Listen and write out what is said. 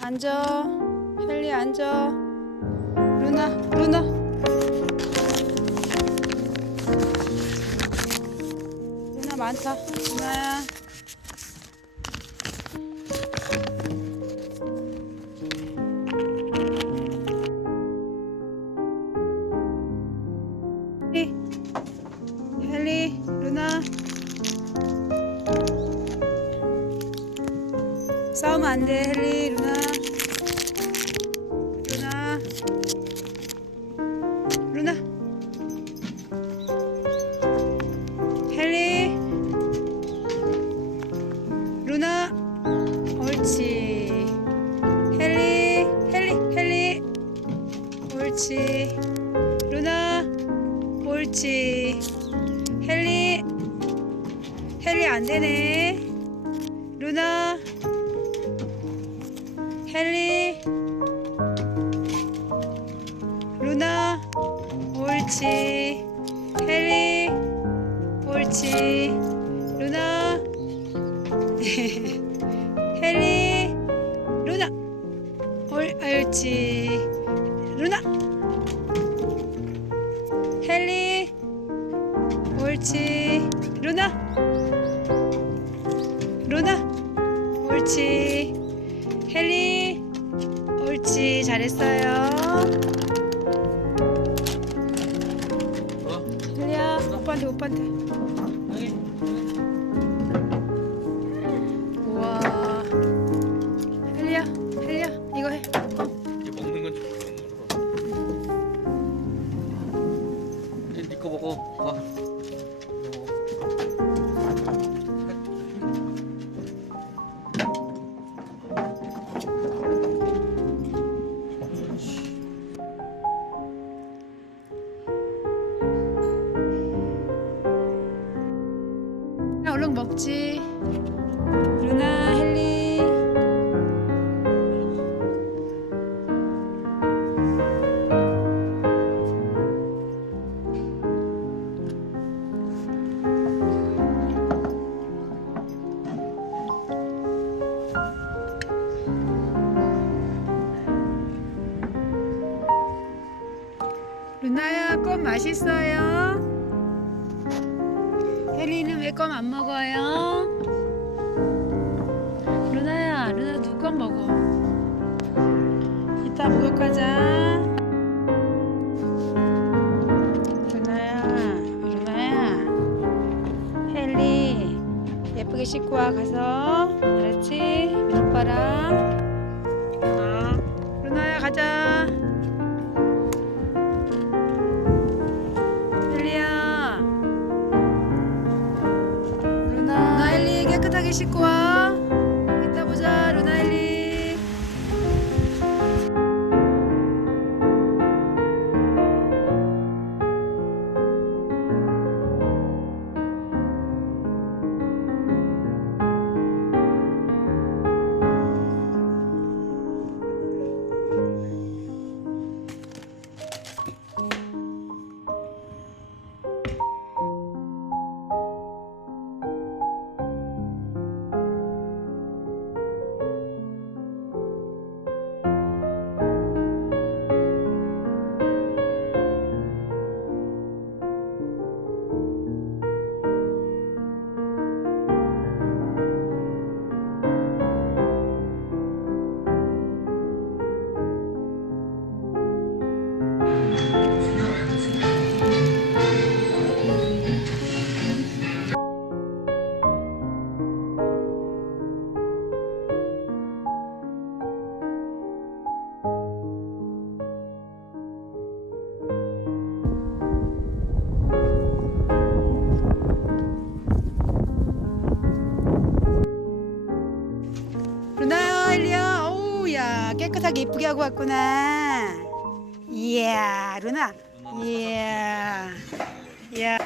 앉아. 헨리 앉아. 루나. 루나 많다. 루나야. 헨리, 루나. 싸우면 안 돼, 헨리, 루나. 루나. 루나. 헨리. 루나. 옳지. 헨리, 헨리, 헨리. 옳지. 루나. 옳지. 헨리. 헨리 안 되네. 루나. 헨리. 루나. 옳지. 헨리. 옳지. 루나. 헨리. 루나. 옳지. 루나. 헨리. 옳지. 루나. 루나. 옳지. 헨리. 옳지. 잘했어요. 헨리야, 오빠한테. 우와. 헨리야, 이거 해. 이게 먹는 건지 모르는 거라. 니거 먹어. 가. 얼른 먹지. 루나, 헨리. 루나야, 껌 맛있어요? 헨리는 왜 껌 안 먹어요? 루나야, 루나 두 껌 먹어. 이따 목욕하자. 루나야. 헨리, 예쁘게 씻고 와, 가서. 알았지? 민오빠랑. 루나야, 가자. 깨끗하게 씻고 와. 이따 보자, 루나 헨리. 루나야, 헨리야. 어우, 야, 깨끗하게 이쁘게 하고 왔구나. 이야, 루나. 이야. 이야.